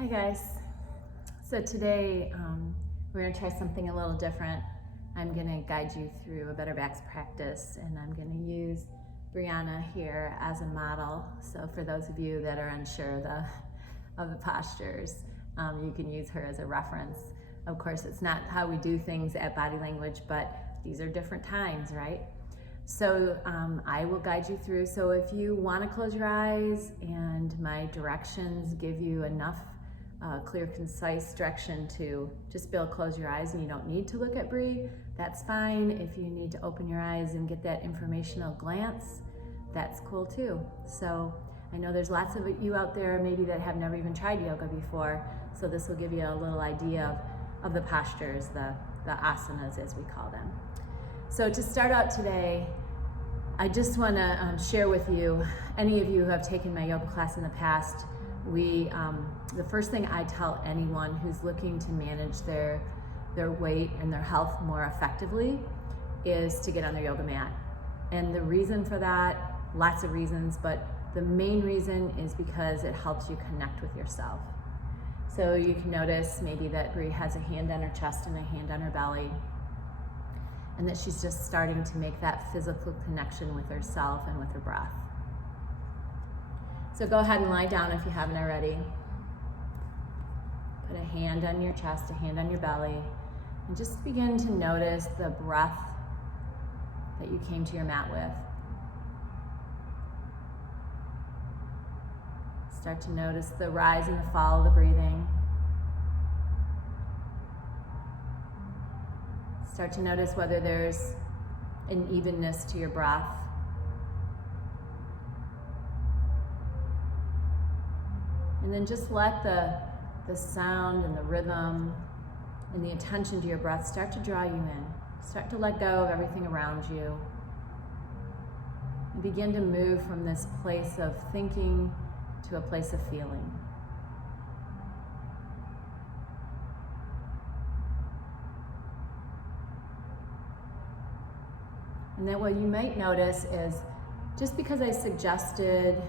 Hi guys. So today we're going to try something a little different. I'm going to guide you through a better back practice, and I'm going to use Brianna here as a model. So for those of you that are unsure of the postures, you can use her as a reference. Of course, it's not how we do things at Body Language, but these are different times, right? So I will guide you through. So if you want to close your eyes and my directions give you enough clear, concise direction to just be able to close your eyes and you don't need to look at Bree, that's fine. If you need to open your eyes and get that informational glance, that's cool too. So I know there's lots of you out there maybe that have never even tried yoga before, so this will give you a little idea of the postures, the asanas as we call them. So to start out today, I just want to share with you, any of you who have taken my yoga class in the past, the first thing I tell anyone who's looking to manage their weight and their health more effectively is to get on their yoga mat. And the reason for that, lots of reasons, but the main reason is because it helps you connect with yourself. So you can notice maybe that Bree has a hand on her chest and a hand on her belly, and that she's just starting to make that physical connection with herself and with her breath. So go ahead and lie down if you haven't already. Put a hand on your chest, a hand on your belly, and just begin to notice the breath that you came to your mat with. Start to notice the rise and the fall of the breathing. Start to notice whether there's an evenness to your breath. And then just let the sound and the rhythm and the attention to your breath start to draw you in. Start to let go of everything around you. And begin to move from this place of thinking to a place of feeling. And then what you might notice is, just because I suggested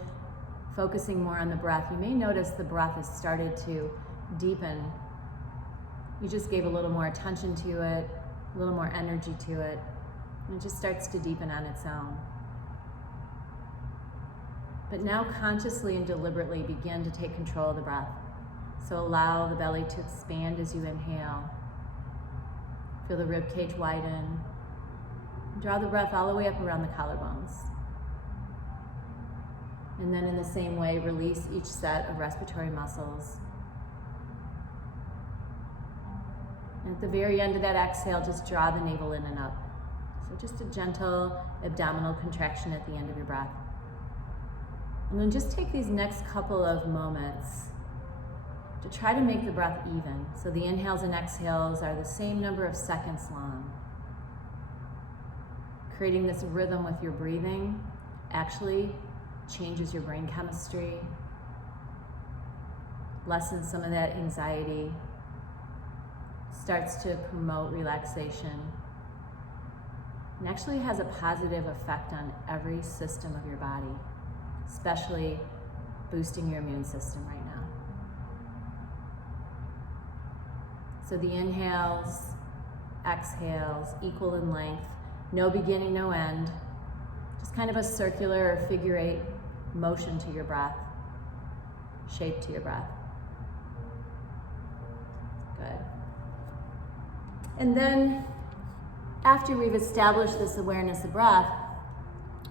focusing more on the breath, you may notice the breath has started to deepen. You just gave a little more attention to it, a little more energy to it, and it just starts to deepen on its own. But now consciously and deliberately begin to take control of the breath. So allow the belly to expand as you inhale. Feel the rib cage widen. Draw the breath all the way up around the collarbones. And then in the same way, release each set of respiratory muscles. And at the very end of that exhale, just draw the navel in and up. So just a gentle abdominal contraction at the end of your breath. And then just take these next couple of moments to try to make the breath even. So the inhales and exhales are the same number of seconds long. Creating this rhythm with your breathing actually changes your brain chemistry, lessens some of that anxiety, starts to promote relaxation, and actually has a positive effect on every system of your body, especially boosting your immune system right now. So the inhales, exhales, equal in length, no beginning, no end, just kind of a circular or figure eight motion to your breath, shape to your breath. Good. And then after we've established this awareness of breath,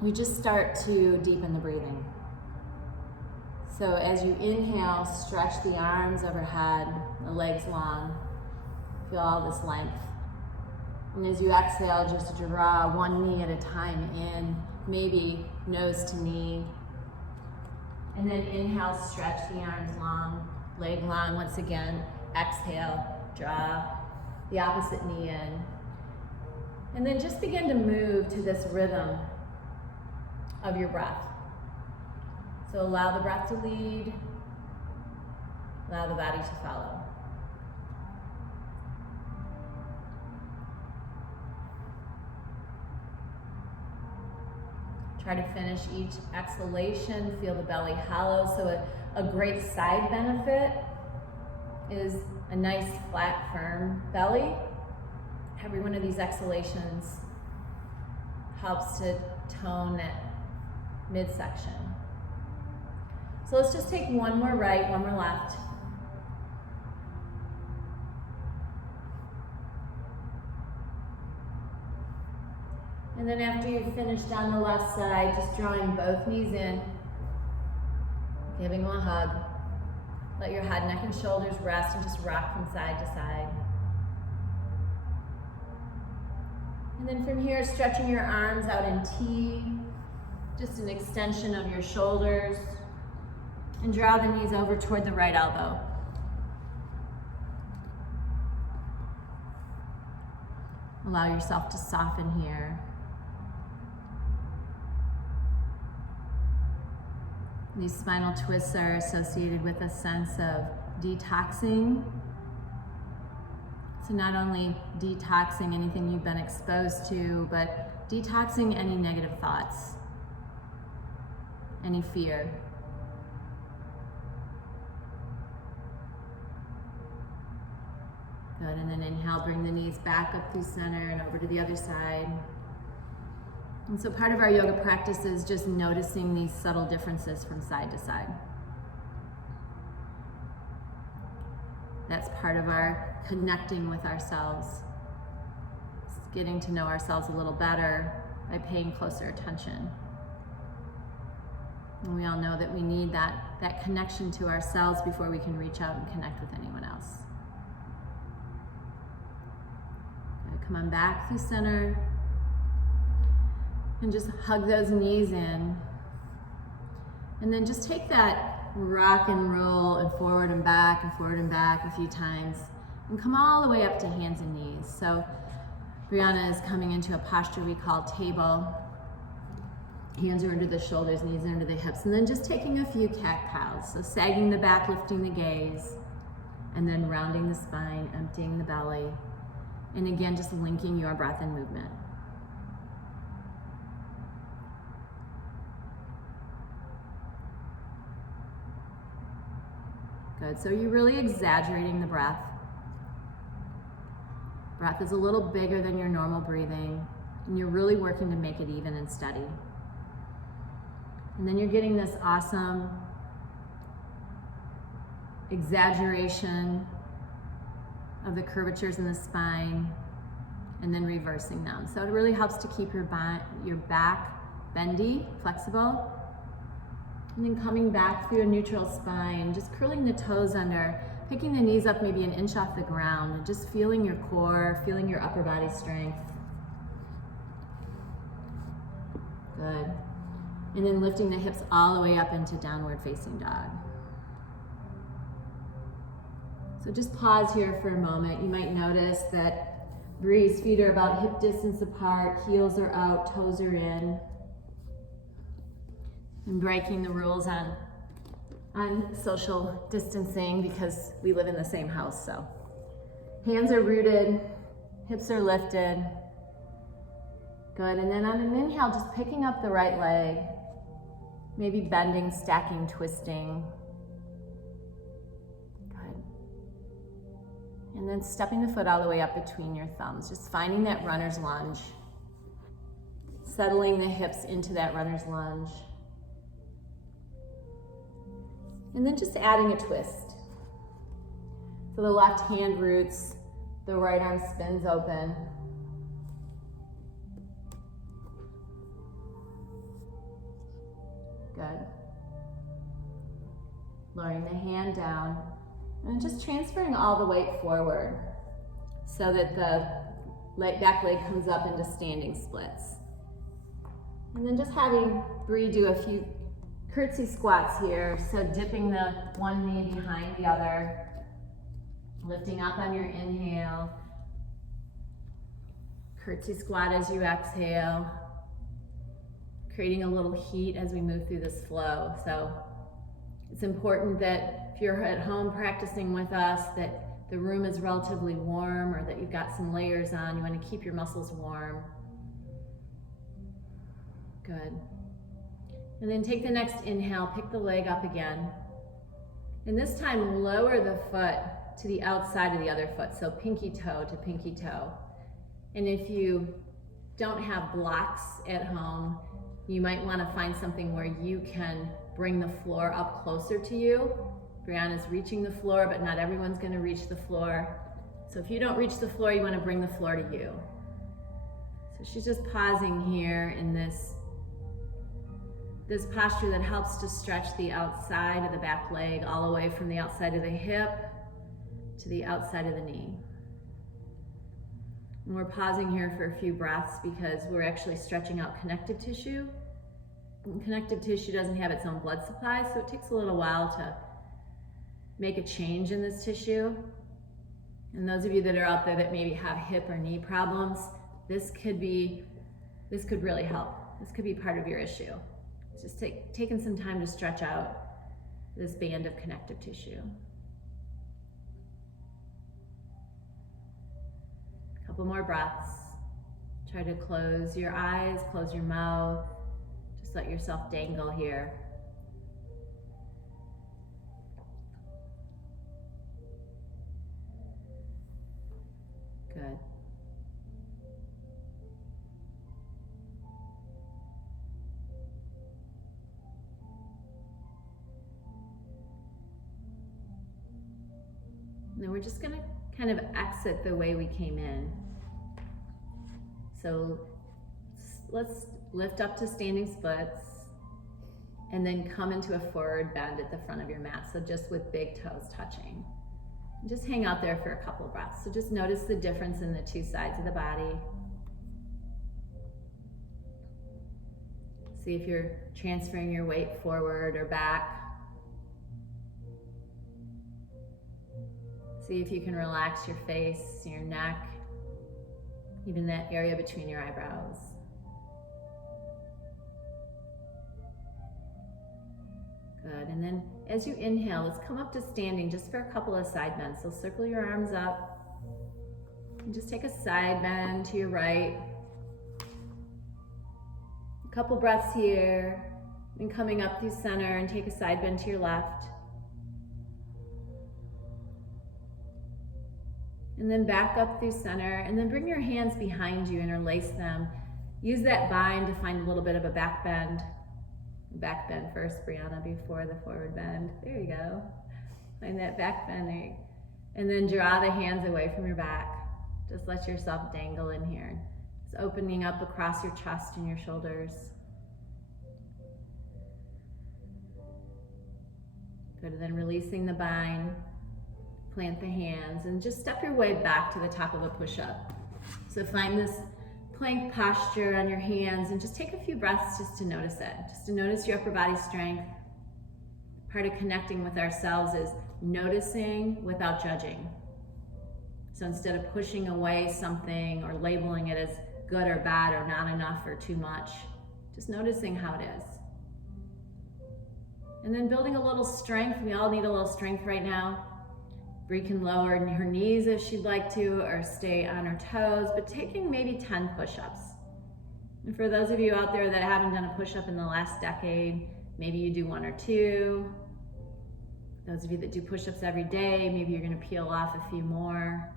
we just start to deepen the breathing. So as you inhale, stretch the arms overhead, the legs long, feel all this length. And as you exhale, just draw one knee at a time in, maybe nose to knee. And then inhale, stretch the arms long, leg long once again. Exhale, draw the opposite knee in. And then just begin to move to this rhythm of your breath. So allow the breath to lead, allow the body to follow. Try to finish each exhalation, feel the belly hollow. So a great side benefit is a nice, flat, firm belly. Every one of these exhalations helps to tone that midsection. So let's just take one more right, one more left. And then after you've finished on the left side, just drawing both knees in, giving them a hug. Let your head, neck, and shoulders rest and just rock from side to side. And then from here, stretching your arms out in T, just an extension of your shoulders, and draw the knees over toward the right elbow. Allow yourself to soften here. These spinal twists are associated with a sense of detoxing. So not only detoxing anything you've been exposed to, but detoxing any negative thoughts, any fear. Good, and then inhale, bring the knees back up through center and over to the other side. And so part of our yoga practice is just noticing these subtle differences from side to side. That's part of our connecting with ourselves. It's getting to know ourselves a little better by paying closer attention. And we all know that we need that connection to ourselves before we can reach out and connect with anyone else. Okay, come on back through center. And just hug those knees in. And then just take that rock and roll and forward and back a few times. And come all the way up to hands and knees. So Brianna is coming into a posture we call table. Hands are under the shoulders, knees are under the hips. And then just taking a few cat-cows. So sagging the back, lifting the gaze. And then rounding the spine, emptying the belly. And again, just linking your breath and movement. Good, so you're really exaggerating the breath. Breath is a little bigger than your normal breathing, and you're really working to make it even and steady. And then you're getting this awesome exaggeration of the curvatures in the spine, and then reversing them. So it really helps to keep your back bendy, flexible. And then coming back through a neutral spine, just curling the toes under, picking the knees up maybe an inch off the ground, and just feeling your core, feeling your upper body strength. Good. And then lifting the hips all the way up into downward facing dog. So just pause here for a moment. You might notice that Bree's feet are about hip distance apart, heels are out, toes are in. And breaking the rules on social distancing because we live in the same house, so. Hands are rooted, hips are lifted. Good, and then on an inhale, just picking up the right leg, maybe bending, stacking, twisting. Good. And then stepping the foot all the way up between your thumbs, just finding that runner's lunge. Settling the hips into that runner's lunge. And then just adding a twist. So the left hand roots, the right arm spins open. Good. Lowering the hand down and just transferring all the weight forward so that the back leg comes up into standing splits. And then just having Bree do a few curtsy squats here, so dipping the one knee behind the other, lifting up on your inhale, curtsy squat as you exhale, creating a little heat as we move through this flow. So it's important that if you're at home practicing with us, that the room is relatively warm or that you've got some layers on. You want to keep your muscles warm. Good. And then take the next inhale, pick the leg up again. And this time lower the foot to the outside of the other foot, so pinky toe to pinky toe. And if you don't have blocks at home, you might want to find something where you can bring the floor up closer to you. Brianna's reaching the floor, but not everyone's going to reach the floor. So if you don't reach the floor, you want to bring the floor to you. So she's just pausing here in this posture that helps to stretch the outside of the back leg all the way from the outside of the hip to the outside of the knee. And we're pausing here for a few breaths because we're actually stretching out connective tissue. And connective tissue doesn't have its own blood supply, so it takes a little while to make a change in this tissue. And those of you that are out there that maybe have hip or knee problems, this could really help. This could be part of your issue. It's just taking some time to stretch out this band of connective tissue. Couple more breaths. Try to close your eyes, close your mouth. Just let yourself dangle here. Good. Now we're just going to kind of exit the way we came in. So let's lift up to standing splits and then come into a forward bend at the front of your mat. So just with big toes touching. And just hang out there for a couple of breaths. So just notice the difference in the two sides of the body. See if you're transferring your weight forward or back. See if you can relax your face, your neck, even that area between your eyebrows. Good, and then as you inhale, let's come up to standing just for a couple of side bends. So circle your arms up and just take a side bend to your right. A couple breaths here, and coming up through center and take a side bend to your left. And then back up through center, and then bring your hands behind you, interlace them. Use that bind to find a little bit of a back bend. Back bend first, Brianna, before the forward bend. There you go. Find that back bend there. And then draw the hands away from your back. Just let yourself dangle in here. It's opening up across your chest and your shoulders. Good, and then releasing the bind. Plant the hands and just step your way back to the top of a push-up. So find this plank posture on your hands and just take a few breaths just to notice it, just to notice your upper body strength. Part of connecting with ourselves is noticing without judging. So instead of pushing away something or labeling it as good or bad or not enough or too much, just noticing how it is. And then building a little strength. We all need a little strength right now. Bree can lower her knees if she'd like to, or stay on her toes, but taking maybe 10 push-ups. And for those of you out there that haven't done a push-up in the last decade, maybe you do 1 or 2. Those of you that do push-ups every day, maybe you're gonna peel off a few more.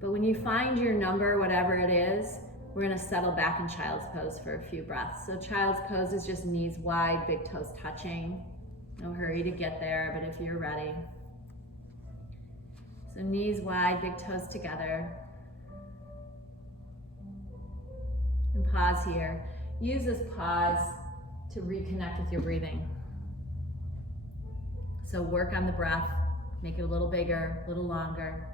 But when you find your number, whatever it is, we're gonna settle back in child's pose for a few breaths. So child's pose is just knees wide, big toes touching. No hurry to get there, but if you're ready. So knees wide, big toes together. And pause here. Use this pause to reconnect with your breathing. So work on the breath, make it a little bigger, a little longer.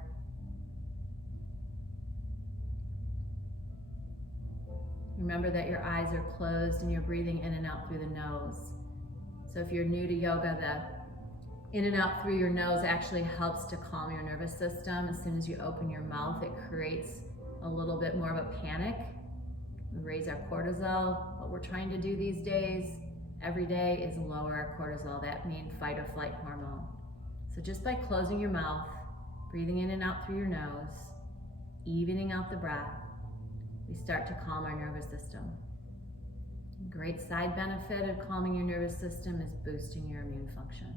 Remember that your eyes are closed and you're breathing in and out through the nose. So if you're new to yoga, the in and out through your nose actually helps to calm your nervous system. As soon as you open your mouth, it creates a little bit more of a panic. We raise our cortisol. What we're trying to do these days, every day, is lower our cortisol, that main fight or flight hormone. So just by closing your mouth, breathing in and out through your nose, evening out the breath, we start to calm our nervous system. A great side benefit of calming your nervous system is boosting your immune function.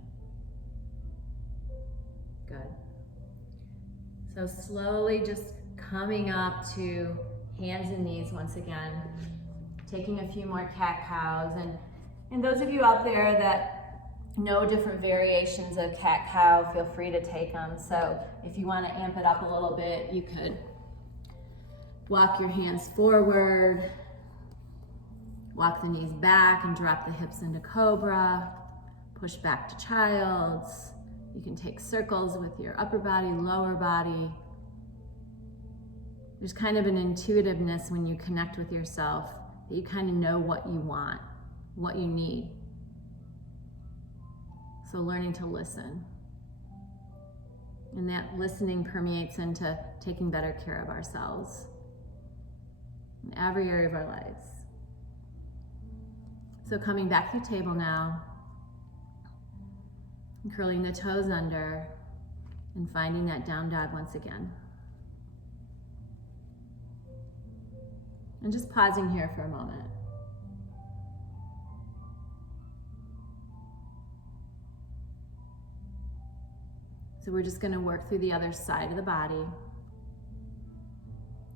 Good. So slowly just coming up to hands and knees once again. Taking a few more cat-cows. And those of you out there that know different variations of cat-cow, feel free to take them. So if you want to amp it up a little bit, you could walk your hands forward, walk the knees back and drop the hips into cobra, push back to child's. You can take circles with your upper body, lower body. There's kind of an intuitiveness when you connect with yourself that you kind of know what you want, what you need. So learning to listen. And that listening permeates into taking better care of ourselves in every area of our lives. So coming back to the table now, and curling the toes under and finding that down dog once again. And just pausing here for a moment. So we're just going to work through the other side of the body.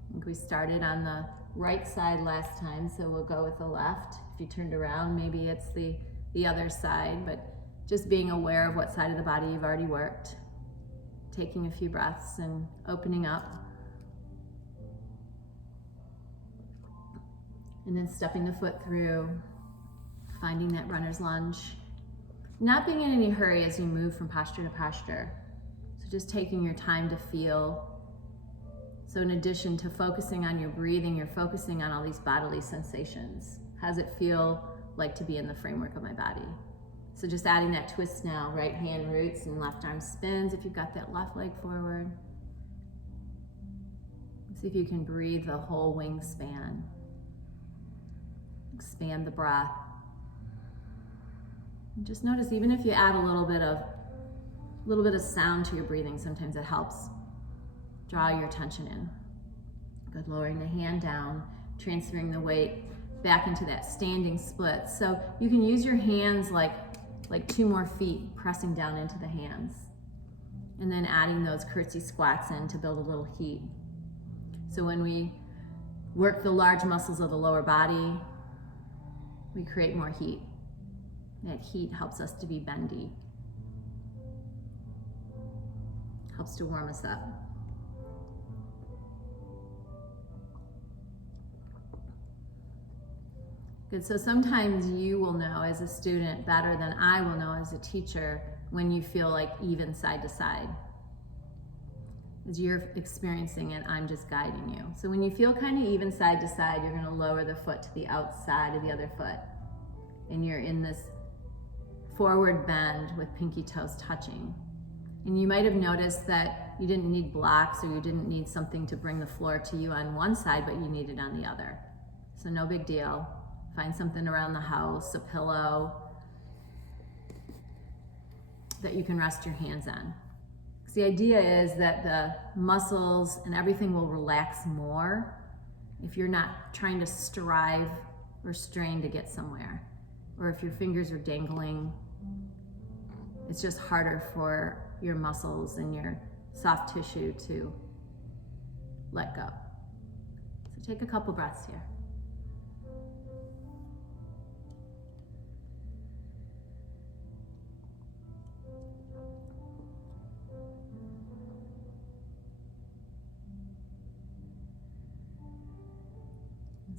I think we started on the right side last time, so we'll go with the left. If you turned around, maybe it's the other side, but just being aware of what side of the body you've already worked. Taking a few breaths and opening up. And then stepping the foot through, finding that runner's lunge. Not being in any hurry as you move from posture to posture. So just taking your time to feel. So in addition to focusing on your breathing, you're focusing on all these bodily sensations. How does it feel like to be in the framework of my body? So just adding that twist now, right hand roots and left arm spins if you've got that left leg forward. See if you can breathe the whole wingspan. Expand the breath. And just notice, even if you add a little bit of sound to your breathing, sometimes it helps draw your attention in. Good, lowering the hand down, transferring the weight back into that standing split. So you can use your hands like 2 more feet, pressing down into the hands. And then adding those curtsy squats in to build a little heat. So when we work the large muscles of the lower body, we create more heat. That heat helps us to be bendy. Helps to warm us up. Good, so sometimes you will know as a student better than I will know as a teacher when you feel like even side to side. As you're experiencing it, I'm just guiding you. So when you feel kind of even side to side, you're going to lower the foot to the outside of the other foot. And you're in this forward bend with pinky toes touching. And you might have noticed that you didn't need blocks or you didn't need something to bring the floor to you on one side, but you need it on the other. So no big deal. Find something around the house, a pillow that you can rest your hands on. Because the idea is that the muscles and everything will relax more if you're not trying to strive or strain to get somewhere. Or if your fingers are dangling, it's just harder for your muscles and your soft tissue to let go. So take a couple breaths here.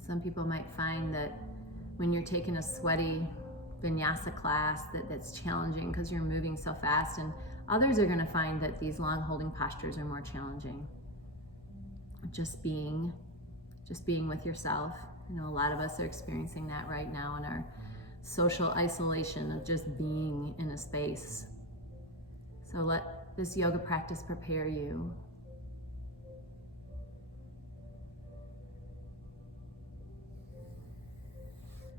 Some people might find that when you're taking a sweaty vinyasa class that's challenging because you're moving so fast, and others are going to find that these long holding postures are more challenging. Just being with yourself. I know a lot of us are experiencing that right now in our social isolation of just being in a space. So let this yoga practice prepare you.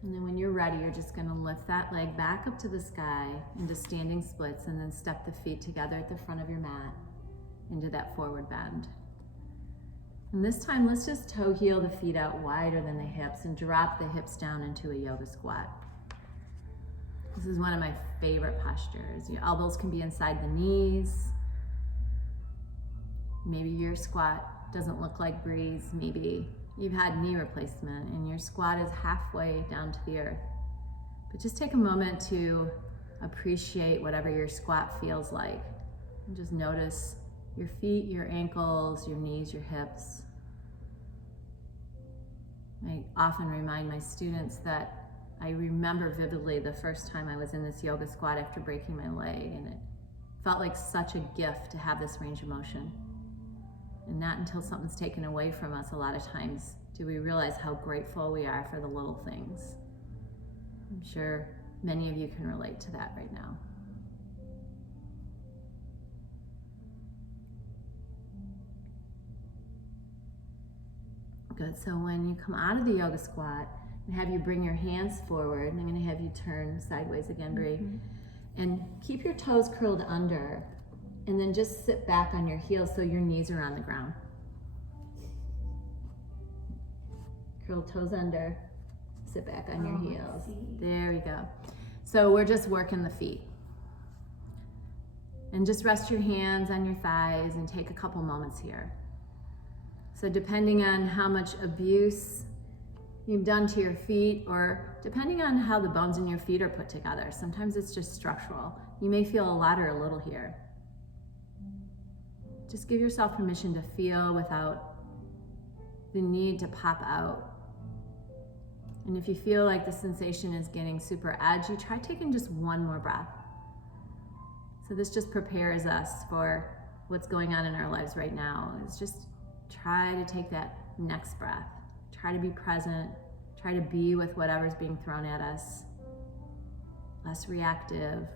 And then when you're ready, you're just going to lift that leg back up to the sky into standing splits and then step the feet together at the front of your mat into that forward bend. And this time, let's just toe heel the feet out wider than the hips and drop the hips down into a yoga squat. This is one of my favorite postures. Your elbows can be inside the knees. Maybe your squat doesn't look like Bree's. Maybe you've had knee replacement and your squat is halfway down to the earth. But just take a moment to appreciate whatever your squat feels like. And just notice your feet, your ankles, your knees, your hips. I often remind my students that I remember vividly the first time I was in this yoga squat after breaking my leg, and it felt like such a gift to have this range of motion. And not until something's taken away from us a lot of times do we realize how grateful we are for the little things. I'm sure many of you can relate to that right now. Good, so when you come out of the yoga squat, and have you bring your hands forward, and I'm going to have you turn sideways again, Bree, and keep your toes curled under, and then just sit back on your heels so your knees are on the ground. Curl toes under, sit back on your heels. There we go. So we're just working the feet. And just rest your hands on your thighs and take a couple moments here. So depending on how much abuse you've done to your feet, or depending on how the bones in your feet are put together, sometimes it's just structural. You may feel a lot or a little here. Just give yourself permission to feel without the need to pop out. And if you feel like the sensation is getting super edgy, try taking just one more breath. So this just prepares us for what's going on in our lives right now. It's just try to take that next breath. Try to be present. Try to be with whatever's being thrown at us. Less reactive.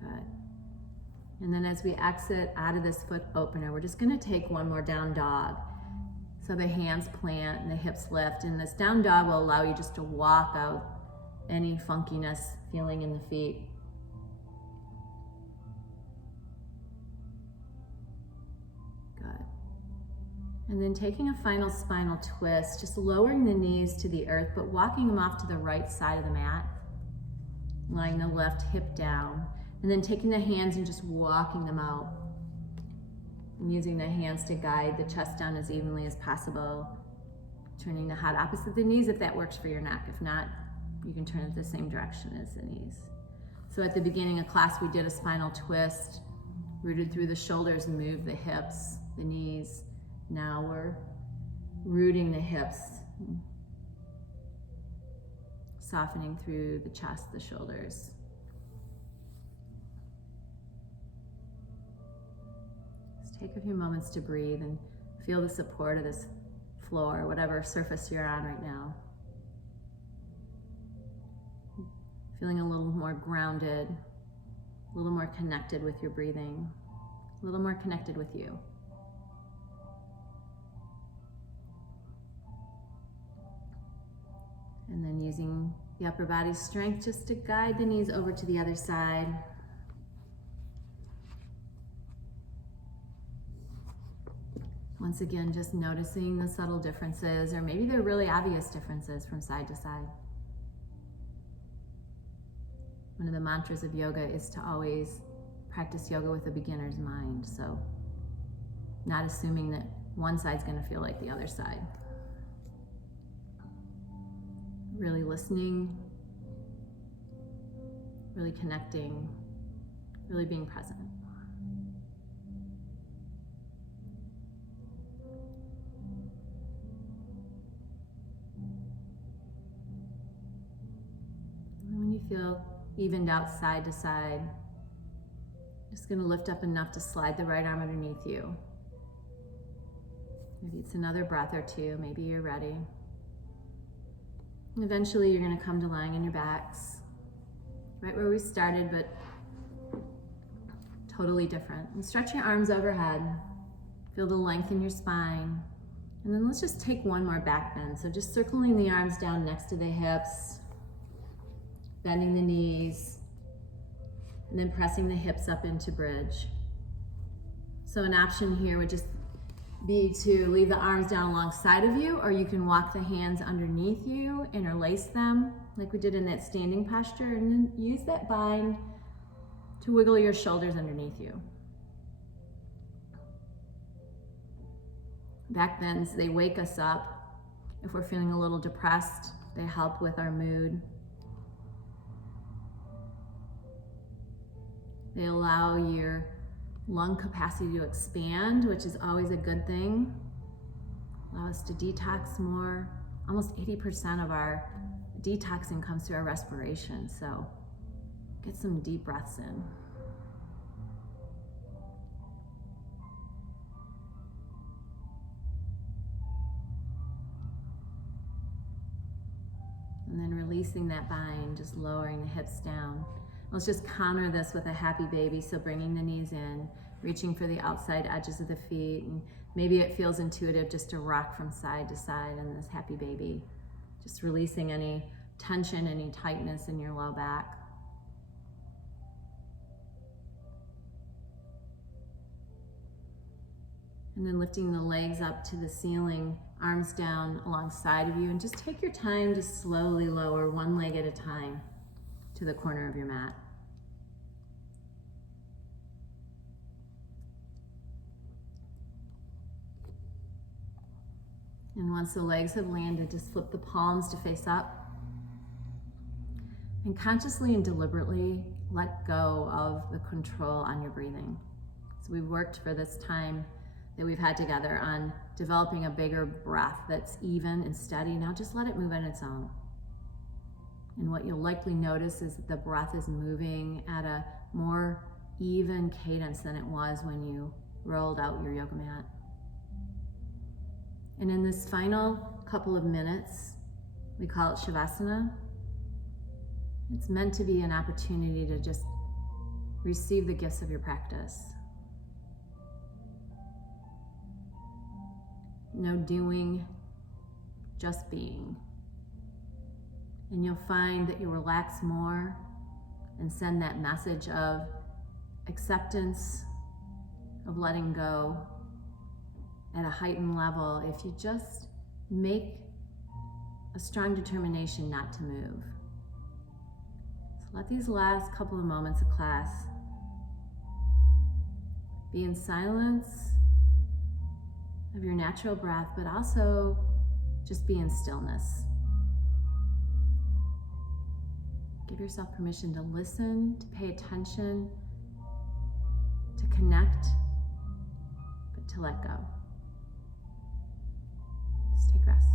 Good. And then as we exit out of this foot opener, we're just going to take one more down dog. So the hands plant and the hips lift. And this down dog will allow you just to walk out any funkiness feeling in the feet. Good. And then taking a final spinal twist, just lowering the knees to the earth, but walking them off to the right side of the mat. Lying the left hip down. And then taking the hands and just walking them out. And using the hands to guide the chest down as evenly as possible. Turning the head opposite the knees if that works for your neck. If not, you can turn it the same direction as the knees. So at the beginning of class, we did a spinal twist, rooted through the shoulders and moved the hips, the knees. Now we're rooting the hips, softening through the chest, the shoulders. Take a few moments to breathe and feel the support of this floor, whatever surface you're on right now. Feeling a little more grounded, a little more connected with your breathing, a little more connected with you. And then using the upper body strength just to guide the knees over to the other side. Once again, just noticing the subtle differences, or maybe they're really obvious differences from side to side. One of the mantras of yoga is to always practice yoga with a beginner's mind. So not assuming that one side's going to feel like the other side. Really listening, really connecting, really being present. When you feel evened out side to side, just going to lift up enough to slide the right arm underneath you. Maybe it's another breath or two. Maybe you're ready. And eventually you're going to come to lying on your backs, right where we started, but totally different. And stretch your arms overhead. Feel the length in your spine. And then let's just take one more back bend. So just circling the arms down next to the hips. Bending the knees, and then pressing the hips up into bridge. So an option here would just be to leave the arms down alongside of you, or you can walk the hands underneath you, interlace them, like we did in that standing posture, and then use that bind to wiggle your shoulders underneath you. Back bends, they wake us up. If we're feeling a little depressed, they help with our mood. They allow your lung capacity to expand, which is always a good thing. Allow us to detox more. Almost 80% of our detoxing comes through our respiration, so get some deep breaths in. And then releasing that bind, just lowering the hips down. Let's just counter this with a happy baby. So bringing the knees in, reaching for the outside edges of the feet. And maybe it feels intuitive just to rock from side to side in this happy baby. Just releasing any tension, any tightness in your low back. And then lifting the legs up to the ceiling, arms down alongside of you, and just take your time to slowly lower one leg at a time to the corner of your mat. And once the legs have landed, just flip the palms to face up. And consciously and deliberately let go of the control on your breathing. So we've worked for this time that we've had together on developing a bigger breath that's even and steady. Now just let it move on its own. And what you'll likely notice is that the breath is moving at a more even cadence than it was when you rolled out your yoga mat. And in this final couple of minutes, we call it Shavasana. It's meant to be an opportunity to just receive the gifts of your practice. No doing, just being. And you'll find that you'll relax more and send that message of acceptance, of letting go at a heightened level if you just make a strong determination not to move. So let these last couple of moments of class be in silence of your natural breath, but also just be in stillness. Give yourself permission to listen, to pay attention, to connect, but to let go. Just take rest.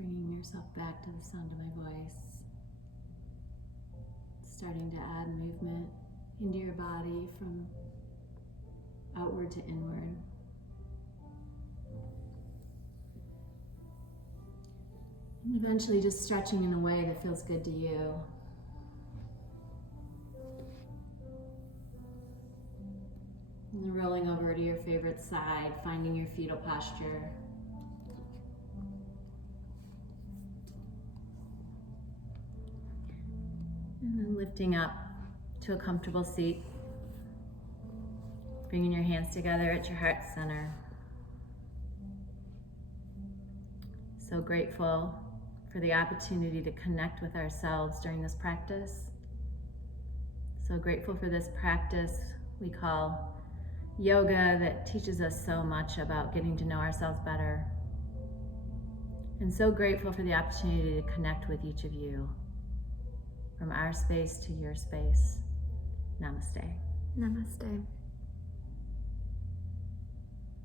Bringing yourself back to the sound of my voice. Starting to add movement into your body from outward to inward. And eventually just stretching in a way that feels good to you. And then rolling over to your favorite side, finding your fetal posture. And then lifting up to a comfortable seat. Bringing your hands together at your heart center. So grateful for the opportunity to connect with ourselves during this practice. So grateful for this practice we call yoga that teaches us so much about getting to know ourselves better. And so grateful for the opportunity to connect with each of you from our space to your space. Namaste. Namaste.